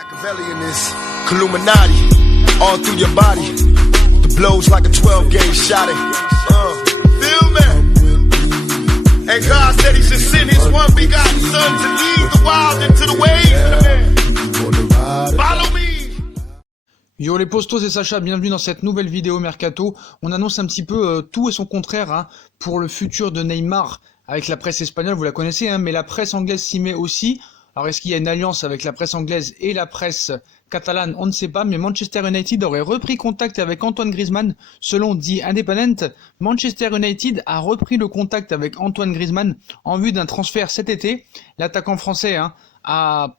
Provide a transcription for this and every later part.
Machiavelli in this Illuminati, all through your body. The blows like a 12-gauge shot. Feel me? And God said He should send His one begotten Son to lead the wild into the ways. Follow me. Yo les postos, c'est Sacha, bienvenue dans cette nouvelle vidéo Mercato. On annonce un petit peu tout et son contraire pour le futur de Neymar avec la presse espagnole, vous la connaissez, mais la presse anglaise s'y met aussi. Alors est-ce qu'il y a une alliance avec la presse anglaise et la presse catalane? On ne sait pas, mais Manchester United aurait repris contact avec Antoine Griezmann. Selon The Independent, Manchester United a repris le contact avec Antoine Griezmann en vue d'un transfert cet été. L'attaquant français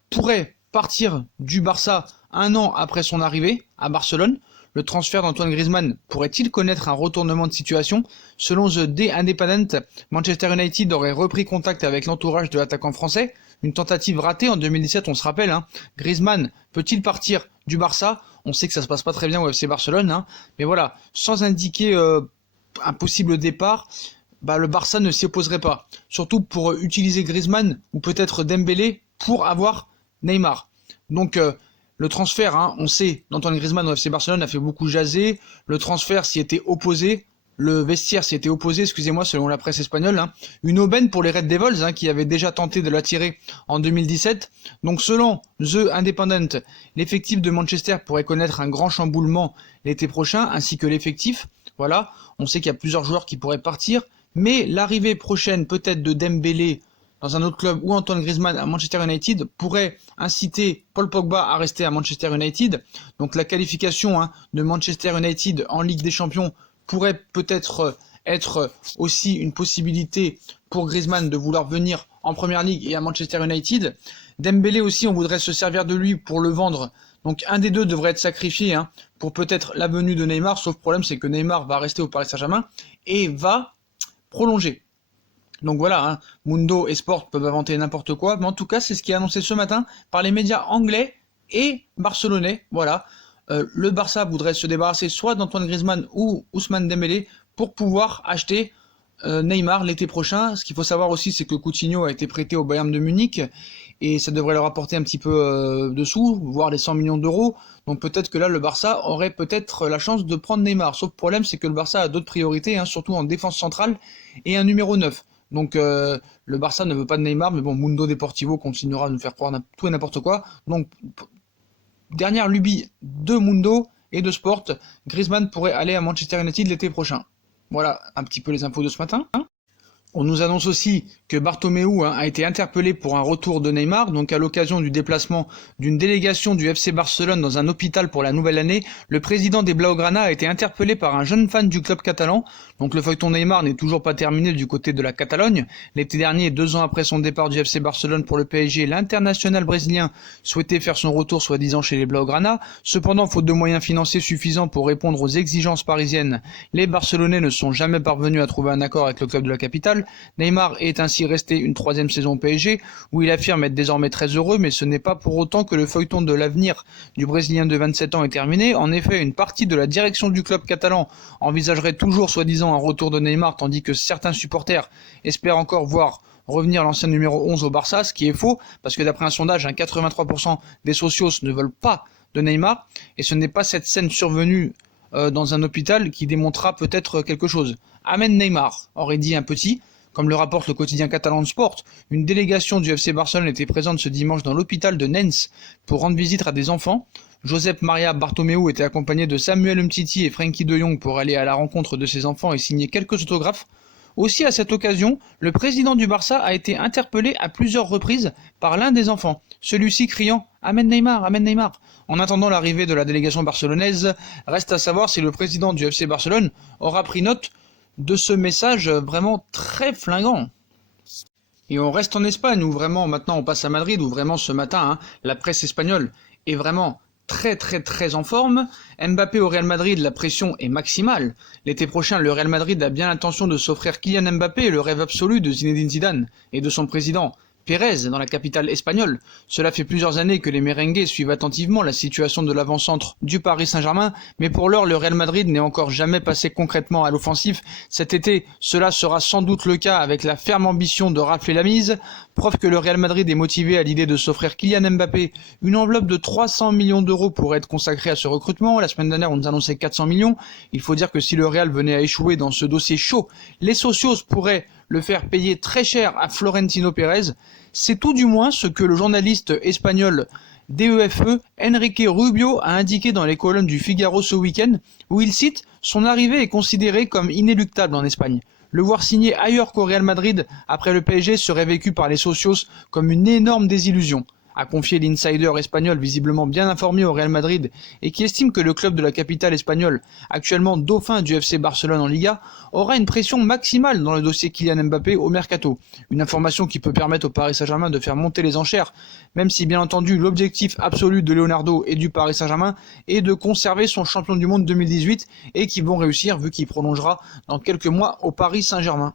pourrait partir du Barça un an après son arrivée à Barcelone. Le transfert d'Antoine Griezmann pourrait-il connaître un retournement de situation? Selon The Independent, Manchester United aurait repris contact avec l'entourage de l'attaquant français. Une tentative ratée en 2017, on se rappelle. Griezmann peut-il partir du Barça? On sait que ça se passe pas très bien au FC Barcelone, mais voilà, sans indiquer un possible départ, le Barça ne s'y opposerait pas. Surtout pour utiliser Griezmann ou peut-être Dembélé pour avoir Neymar. Donc le transfert, on sait, d'Antoine Griezmann au FC Barcelone a fait beaucoup jaser. Le transfert s'y était opposé. Le vestiaire s'y était opposé, selon la presse espagnole. Une aubaine pour les Red Devils, qui avaient déjà tenté de l'attirer en 2017. Donc selon The Independent, l'effectif de Manchester pourrait connaître un grand chamboulement l'été prochain, ainsi que l'effectif. Voilà, on sait qu'il y a plusieurs joueurs qui pourraient partir. Mais l'arrivée prochaine peut-être de Dembélé dans un autre club ou Antoine Griezmann à Manchester United pourrait inciter Paul Pogba à rester à Manchester United. Donc la qualification de Manchester United en Ligue des Champions pourrait peut-être être aussi une possibilité pour Griezmann de vouloir venir en Première Ligue et à Manchester United. Dembélé aussi, on voudrait se servir de lui pour le vendre. Donc un des deux devrait être sacrifié pour peut-être la venue de Neymar. Sauf problème, c'est que Neymar va rester au Paris Saint-Germain et va prolonger. Donc voilà, Mundo et Sport peuvent inventer n'importe quoi, mais en tout cas, c'est ce qui est annoncé ce matin par les médias anglais et barcelonais. Voilà, le Barça voudrait se débarrasser soit d'Antoine Griezmann ou Ousmane Dembélé pour pouvoir acheter Neymar l'été prochain. Ce qu'il faut savoir aussi, c'est que Coutinho a été prêté au Bayern de Munich et ça devrait leur apporter un petit peu de sous, voire les 100 millions d'euros. Donc peut-être que là, le Barça aurait peut-être la chance de prendre Neymar. Sauf problème, c'est que le Barça a d'autres priorités, surtout en défense centrale et un numéro 9. Donc le Barça ne veut pas de Neymar, mais bon, Mundo Deportivo continuera de nous faire croire tout et n'importe quoi. Donc dernière lubie de Mundo et de Sport, Griezmann pourrait aller à Manchester United l'été prochain. Voilà un petit peu les infos de ce matin. On nous annonce aussi que Bartomeu a été interpellé pour un retour de Neymar, donc à l'occasion du déplacement d'une délégation du FC Barcelone dans un hôpital pour la nouvelle année. Le président des Blaugrana a été interpellé par un jeune fan du club catalan. Donc le feuilleton Neymar n'est toujours pas terminé du côté de la Catalogne. L'été dernier, 2 ans après son départ du FC Barcelone pour le PSG, l'international brésilien souhaitait faire son retour soi-disant chez les Blaugrana. Cependant, faute de moyens financiers suffisants pour répondre aux exigences parisiennes, les Barcelonais ne sont jamais parvenus à trouver un accord avec le club de la capitale. Neymar est ainsi resté une 3e saison au PSG, où il affirme être désormais très heureux, mais ce n'est pas pour autant que le feuilleton de l'avenir du Brésilien de 27 ans est terminé. En effet, une partie de la direction du club catalan envisagerait toujours soi-disant un retour de Neymar, tandis que certains supporters espèrent encore voir revenir l'ancien numéro 11 au Barça, ce qui est faux, parce que d'après un sondage, 83% des socios ne veulent pas de Neymar, et ce n'est pas cette scène survenue dans un hôpital qui démontrera peut-être quelque chose. Amen Neymar, aurait dit un petit. Comme le rapporte le quotidien catalan de Sport, une délégation du FC Barcelone était présente ce dimanche dans l'hôpital de Nens pour rendre visite à des enfants. Josep Maria Bartomeu était accompagné de Samuel Umtiti et Frenkie de Jong pour aller à la rencontre de ses enfants et signer quelques autographes. Aussi à cette occasion, le président du Barça a été interpellé à plusieurs reprises par l'un des enfants, celui-ci criant « Amen Neymar, Amen Neymar ». En attendant l'arrivée de la délégation barcelonaise, reste à savoir si le président du FC Barcelone aura pris note de ce message vraiment très flinguant. Et on reste en Espagne, où vraiment maintenant on passe à Madrid, où vraiment ce matin, la presse espagnole est vraiment très en forme. Mbappé au Real Madrid, la pression est maximale. L'été prochain, le Real Madrid a bien l'intention de s'offrir Kylian Mbappé, le rêve absolu de Zinedine Zidane et de son président Pérez dans la capitale espagnole. Cela fait plusieurs années que les merengues suivent attentivement la situation de l'avant-centre du Paris Saint-Germain, mais pour l'heure, le Real Madrid n'est encore jamais passé concrètement à l'offensif. Cet été, cela sera sans doute le cas avec la ferme ambition de rafler la mise, preuve que le Real Madrid est motivé à l'idée de s'offrir Kylian Mbappé. Une enveloppe de 300 millions d'euros pourrait être consacrée à ce recrutement. La semaine dernière, on nous annonçait 400 millions. Il faut dire que si le Real venait à échouer dans ce dossier chaud, les socios pourraient le faire payer très cher à Florentino Pérez. C'est tout du moins ce que le journaliste espagnol DEFE, Enrique Rubio, a indiqué dans les colonnes du Figaro ce week-end, où il cite « Son arrivée est considérée comme inéluctable en Espagne. Le voir signer ailleurs qu'au Real Madrid après le PSG serait vécu par les socios comme une énorme désillusion », a confié l'insider espagnol visiblement bien informé au Real Madrid et qui estime que le club de la capitale espagnole, actuellement dauphin du FC Barcelone en Liga, aura une pression maximale dans le dossier Kylian Mbappé au mercato. Une information qui peut permettre au Paris Saint-Germain de faire monter les enchères, même si bien entendu l'objectif absolu de Leonardo et du Paris Saint-Germain est de conserver son champion du monde 2018 et qu'ils vont réussir vu qu'il prolongera dans quelques mois au Paris Saint-Germain.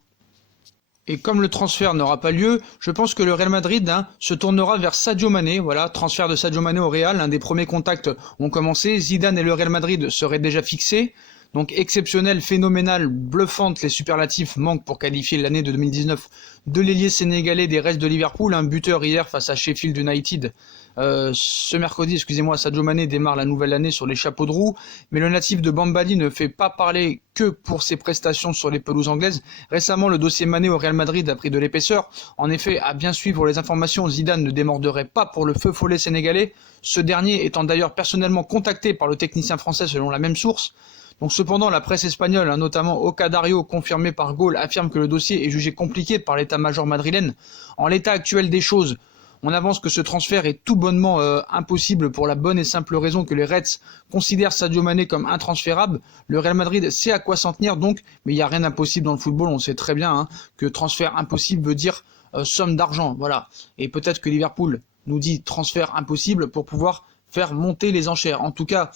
Et comme le transfert n'aura pas lieu, je pense que le Real Madrid se tournera vers Sadio Mané. Voilà, transfert de Sadio Mané au Real. L'un des premiers contacts ont commencé. Zidane et le Real Madrid seraient déjà fixés. Donc exceptionnel, phénoménal, bluffante, les superlatifs manquent pour qualifier l'année de 2019 de l'ailier sénégalais des restes de Liverpool, un buteur hier face à Sheffield United. Ce mercredi, Sadio Mané démarre la nouvelle année sur les chapeaux de roue, mais le natif de Bambali ne fait pas parler que pour ses prestations sur les pelouses anglaises. Récemment, le dossier Mané au Real Madrid a pris de l'épaisseur. En effet, à bien suivre les informations, Zidane ne démorderait pas pour le feu follet sénégalais, ce dernier étant d'ailleurs personnellement contacté par le technicien français selon la même source. Donc cependant, la presse espagnole, notamment Oca Dario, confirmé par Gaulle, affirme que le dossier est jugé compliqué par l'état-major madrilène. En l'état actuel des choses, on avance que ce transfert est tout bonnement impossible pour la bonne et simple raison que les Reds considèrent Sadio Mané comme intransférable. Le Real Madrid sait à quoi s'en tenir donc, mais il n'y a rien d'impossible dans le football. On sait très bien que transfert impossible veut dire somme d'argent. Voilà. Et peut-être que Liverpool nous dit transfert impossible pour pouvoir faire monter les enchères. En tout cas,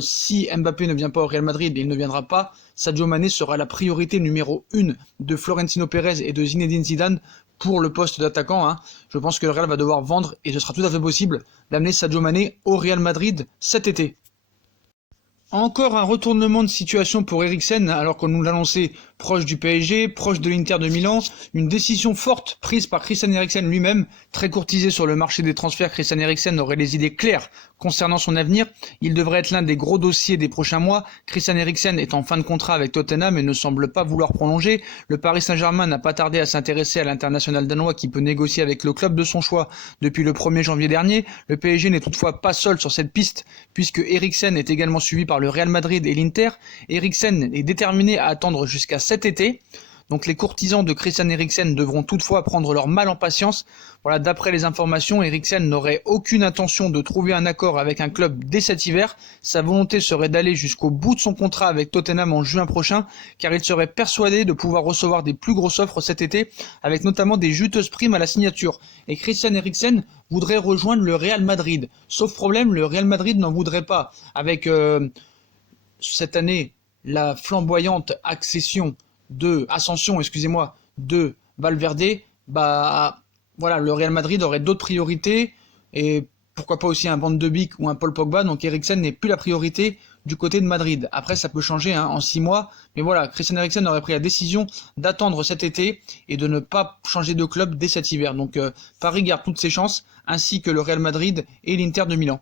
si Mbappé ne vient pas au Real Madrid et il ne viendra pas, Sadio Mané sera la priorité numéro 1 de Florentino Pérez et de Zinedine Zidane pour le poste d'attaquant. Je pense que le Real va devoir vendre et ce sera tout à fait possible d'amener Sadio Mané au Real Madrid cet été. Encore un retournement de situation pour Eriksen, alors qu'on nous l'annonçait proche du PSG, proche de l'Inter de Milan. Une décision forte prise par Christian Eriksen lui-même, très courtisé sur le marché des transferts. Christian Eriksen aurait les idées claires concernant son avenir. Il devrait être l'un des gros dossiers des prochains mois. Christian Eriksen est en fin de contrat avec Tottenham et ne semble pas vouloir prolonger. Le Paris Saint-Germain n'a pas tardé à s'intéresser à l'international danois qui peut négocier avec le club de son choix depuis le 1er janvier dernier. Le PSG n'est toutefois pas seul sur cette piste, puisque Eriksen est également suivi par le Real Madrid et l'Inter. Eriksen est déterminé à attendre jusqu'à cet été. Donc les courtisans de Christian Eriksen devront toutefois prendre leur mal en patience. Voilà, d'après les informations, Eriksen n'aurait aucune intention de trouver un accord avec un club dès cet hiver. Sa volonté serait d'aller jusqu'au bout de son contrat avec Tottenham en juin prochain, car il serait persuadé de pouvoir recevoir des plus grosses offres cet été, avec notamment des juteuses primes à la signature. Et Christian Eriksen voudrait rejoindre le Real Madrid. Sauf problème, le Real Madrid n'en voudrait pas. Avec cette année, la flamboyante ascension de Valverde, voilà, le Real Madrid aurait d'autres priorités et pourquoi pas aussi un Van de Beek ou un Paul Pogba. Donc Eriksen n'est plus la priorité du côté de Madrid. Après, ça peut changer en 6 mois, mais voilà, Christian Eriksen aurait pris la décision d'attendre cet été et de ne pas changer de club dès cet hiver. Donc Paris garde toutes ses chances, ainsi que le Real Madrid et l'Inter de Milan.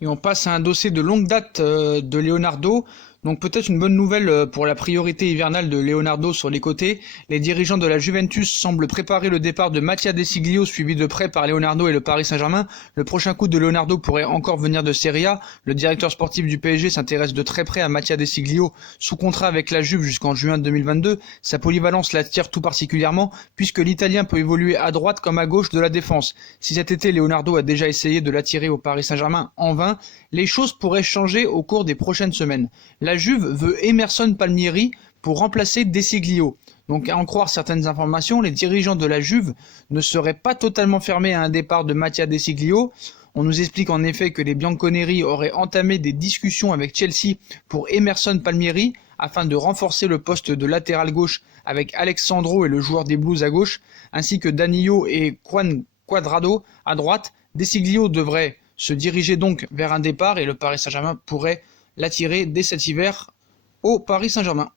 Et on passe à un dossier de longue date de Leonardo. Donc peut-être une bonne nouvelle pour la priorité hivernale de Leonardo sur les côtés. Les dirigeants de la Juventus semblent préparer le départ de Mattia De Sciglio, suivi de près par Leonardo et le Paris Saint-Germain. Le prochain coup de Leonardo pourrait encore venir de Serie A. Le directeur sportif du PSG s'intéresse de très près à Mattia De Sciglio, sous contrat avec la Juve jusqu'en juin 2022. Sa polyvalence l'attire tout particulièrement, puisque l'Italien peut évoluer à droite comme à gauche de la défense. Si cet été Leonardo a déjà essayé de l'attirer au Paris Saint-Germain en vain, les choses pourraient changer au cours des prochaines semaines. La Juve veut Emerson Palmieri pour remplacer De Sciglio. Donc à en croire certaines informations, les dirigeants de la Juve ne seraient pas totalement fermés à un départ de Mattia De Sciglio. On nous explique en effet que les Bianconeri auraient entamé des discussions avec Chelsea pour Emerson Palmieri, afin de renforcer le poste de latéral gauche avec Alexandro et le joueur des Blues à gauche, ainsi que Danilo et Juan Cuadrado à droite. Desiglio devrait se diriger donc vers un départ et le Paris Saint-Germain pourrait l'attirer dès cet hiver au Paris Saint-Germain.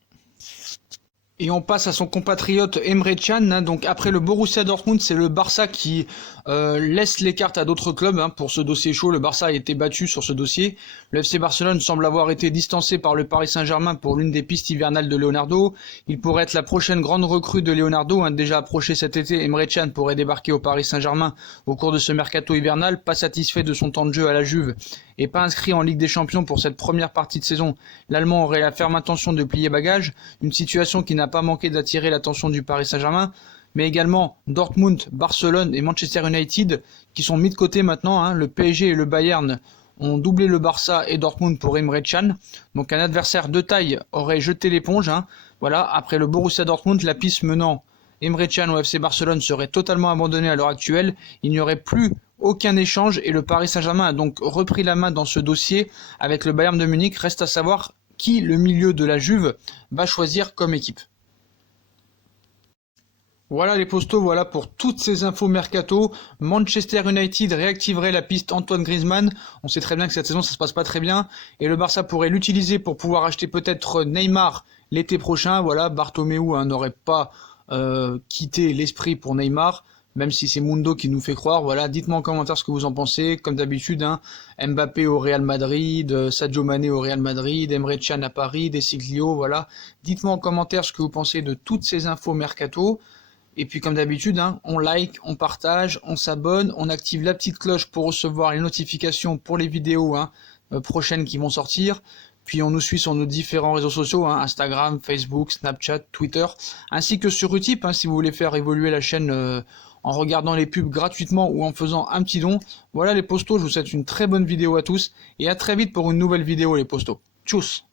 Et on passe à son compatriote Emre Can. Donc après le Borussia Dortmund, c'est le Barça qui laisse les cartes à d'autres clubs pour ce dossier chaud. Le Barça a été battu sur ce dossier. Le FC Barcelone semble avoir été distancé par le Paris Saint-Germain pour l'une des pistes hivernales de Leonardo. Il pourrait être la prochaine grande recrue de Leonardo. Déjà approché cet été, Emre Can pourrait débarquer au Paris Saint-Germain au cours de ce mercato hivernal. Pas satisfait de son temps de jeu à la Juve et pas inscrit en Ligue des Champions pour cette première partie de saison, l'Allemand aurait la ferme intention de plier bagage, une situation qui n'a pas manqué d'attirer l'attention du Paris Saint-Germain, mais également Dortmund, Barcelone et Manchester United qui sont mis de côté maintenant. Le PSG et le Bayern ont doublé le Barça et Dortmund pour Emre Can, donc un adversaire de taille aurait jeté l'éponge. Voilà, après le Borussia Dortmund, la piste menant Emre Can au FC Barcelone serait totalement abandonnée à l'heure actuelle, il n'y aurait plus aucun échange et le Paris Saint-Germain a donc repris la main dans ce dossier avec le Bayern de Munich. Reste à savoir qui le milieu de la Juve va choisir comme équipe. Voilà les postos, voilà pour toutes ces infos mercato. Manchester United réactiverait la piste Antoine Griezmann. On sait très bien que cette saison ça se passe pas très bien et le Barça pourrait l'utiliser pour pouvoir acheter peut-être Neymar l'été prochain. Voilà, Bartomeu n'aurait pas quitté l'esprit pour Neymar. Même si c'est Mundo qui nous fait croire. Voilà, dites-moi en commentaire ce que vous en pensez. Comme d'habitude, Mbappé au Real Madrid, Sadio Mané au Real Madrid, Emre Can à Paris, Desiglio, voilà. Dites-moi en commentaire ce que vous pensez de toutes ces infos mercato. Et puis comme d'habitude, on like, on partage, on s'abonne, on active la petite cloche pour recevoir les notifications pour les vidéos prochaines qui vont sortir. Puis on nous suit sur nos différents réseaux sociaux, Instagram, Facebook, Snapchat, Twitter, ainsi que sur Utip, si vous voulez faire évoluer la chaîne en regardant les pubs gratuitement ou en faisant un petit don. Voilà les postos, je vous souhaite une très bonne vidéo à tous et à très vite pour une nouvelle vidéo les postos. Tchuss!